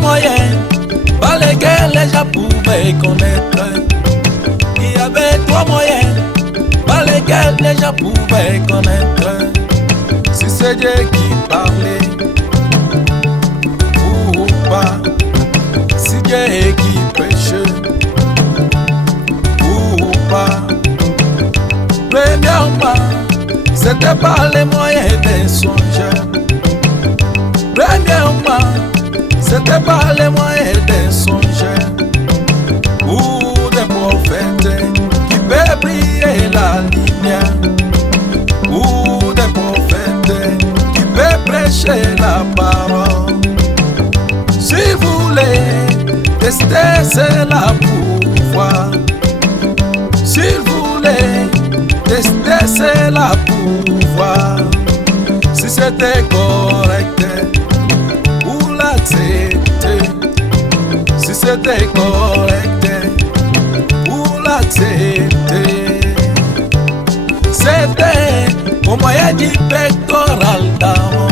moyens par lesquels les gens pouvaient connaître. Il y avait trois moyens par lesquels les gens pouvaient connaître. Si c'est Dieu qui parlait ou pas, si Dieu est qui prêche ou pas. Premièrement, c'était par les moyens des songes. Premièrement, c'était par les moyens des songes ou des prophètes qui peuvent briller la lumière, ou des prophètes qui peuvent prêcher la parole. Si vous voulez tester, c'est la pouvoir. Si vous voulez tester, c'est la pouvoir. Si c'était correct, vous l'acceptez. Si c'était correct, vous l'acceptez. C'était au moyen du pectoral d'Aaron.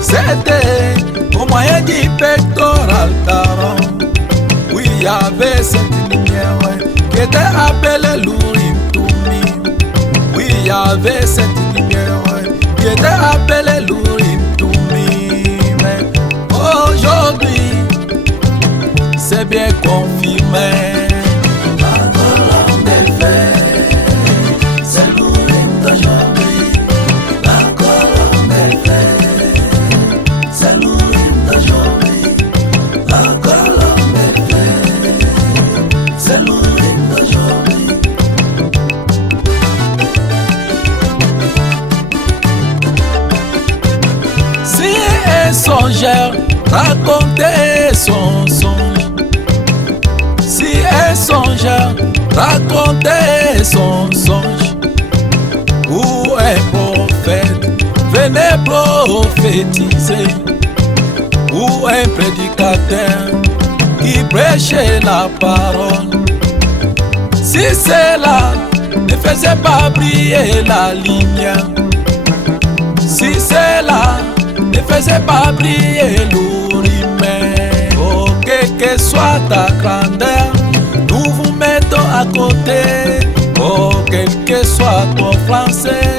C'était au moyen du pectoral d'Aaron. Oui, il y avait cette lumière qui était appelée l'Urim Tumim. Oui, il y avait cette lumière qui était appelée l'Urim Tumim. Aujourd'hui, c'est bien confirmé. La colonne des faits, c'est l'Urim d'aujourd'hui. La colonne des faits, c'est l'Urim d'aujourd'hui. La colonne des faits, c'est l'Urim d'aujourd'hui. Si un songeur racontait son songe, si un songeur racontait son songe, ou un prophète venait prophétiser, ou un prédicateur qui prêchait la parole, si cela ne faisait pas briller la lumière, si cela ne faisait pas briller l'Urim, oh, quelle que soit ta grandeur, nous vous mettons à côté. Oh, quel que soit ton français,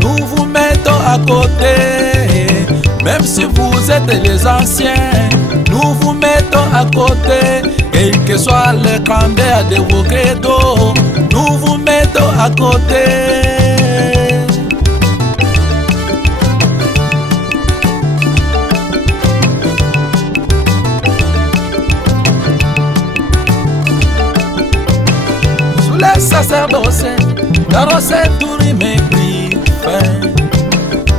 nous vous mettons à côté. Même si vous êtes les anciens, nous vous mettons à côté. Quelle que soit la grandeur de vos credos, nous vous mettons à côté. Le sacerdoce, la recette d'Urim est pris fin.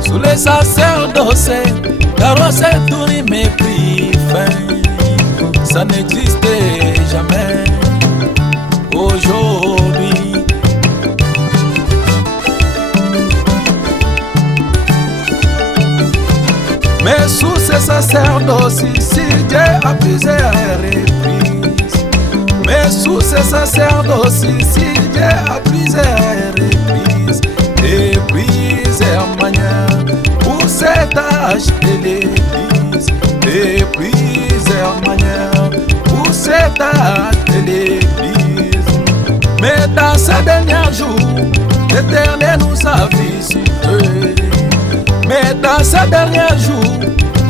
Sous le sacerdoce, la recette d'Urim est pris fin. Ça n'existait jamais aujourd'hui. Mais sous ce sacerdoce, si Dieu a plusieurs reprises. Mais sous ce sacerdoce, si Dieu a plusieurs reprises, et plusieurs manières pour cet âge de l'Église, et plusieurs manières pour cet âge de l'Église. Mais dans ces derniers jours, l'Éternel nous a visités. Mais dans ces derniers jours,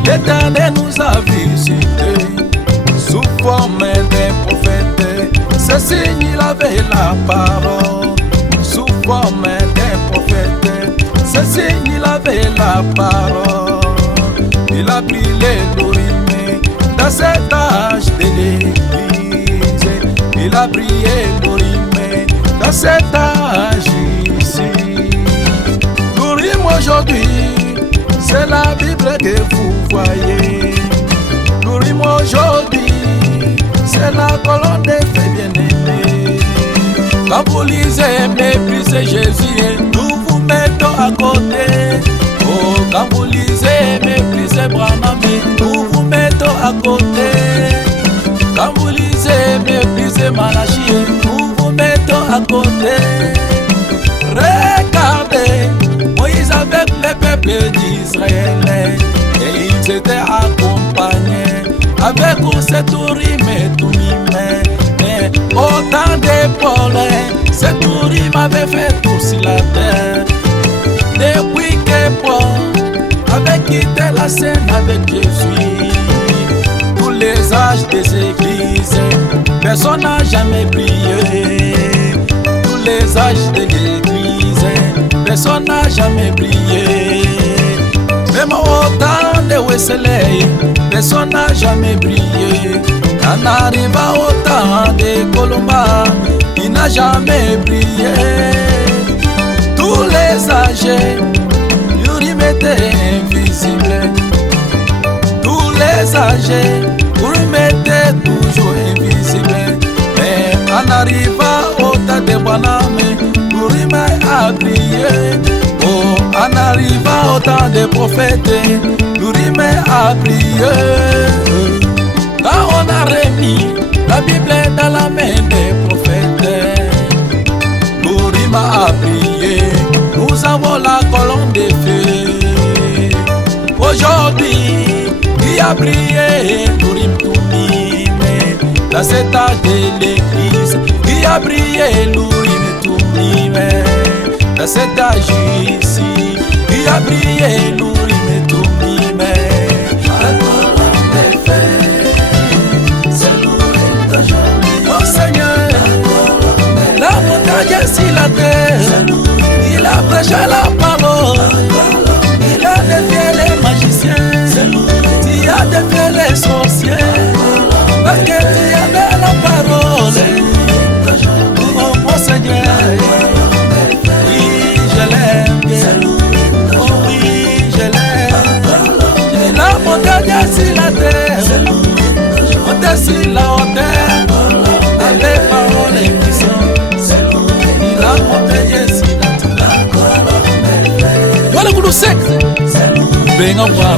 l'Éternel nous a visités. Sous forme des prophètes, ce signe il avait la parole. Sous forme des prophètes, ce signe il avait la parole. Il a brillé l'Urim dans cet âge de l'Église. Il a brillé l'Urim dans cet âge ici. L'Urim aujourd'hui, c'est la Bible que vous voyez. L'Urim aujourd'hui, c'est la colonne des faits bien-aimés. Quand vous lisez, méprisez Jésus et nous vous mettons à côté. Oh, quand vous lisez, méprisez Branham et nous vous mettons à côté. Quand vous lisez, méprisez Malachi et nous vous mettons à côté. Regardez, Moïse avec le peuple d'Israël et ils étaient accompagnés avec cette rime tout mime. Autant d'épaules, cette rime m'avait fait tout sur la terre. Depuis que Paul avait quitté la scène avec Jésus, tous les âges des églises, personne n'a jamais brillé. Tous les âges de l'église, personne n'a jamais brillé. Même au temps de Wesley, personne n'a jamais brillé. En arrivant au temps de Colomba, il n'a jamais brillé. Tous les âges, lui mettaient invisible. Tous les âges, lui mettaient toujours invisible. Mais en arrivant au temps de Branham, lui a brillé. Oh, en arrivant au temps des prophètes, lui a brillé. Quand on a remis la Bible dans la main des prophètes, L'Urim a brillé. Nous avons la colonne de feu. Aujourd'hui, il a brillé l'Urim Tumim. Dans cet âge de l'église, il a brillé l'Urim Tumim. Dans cet âge ici, il a brillé l'Urim Tumim. La colonne de feu, c'est l'Urim d'aujourd'hui. Oh Seigneur, la montagne sur la terre, il a prêché la parole, il a défié les magiciens, il a défié les sorciers, parce que tu avais la parole. Oh mon Seigneur, oui je l'aime, oh oui je l'aime. La montagne sur la terre, montagne sur la hauteur, les paroles puissantes, il a monté sur la terre. Voilà que nous sommes. Venons voir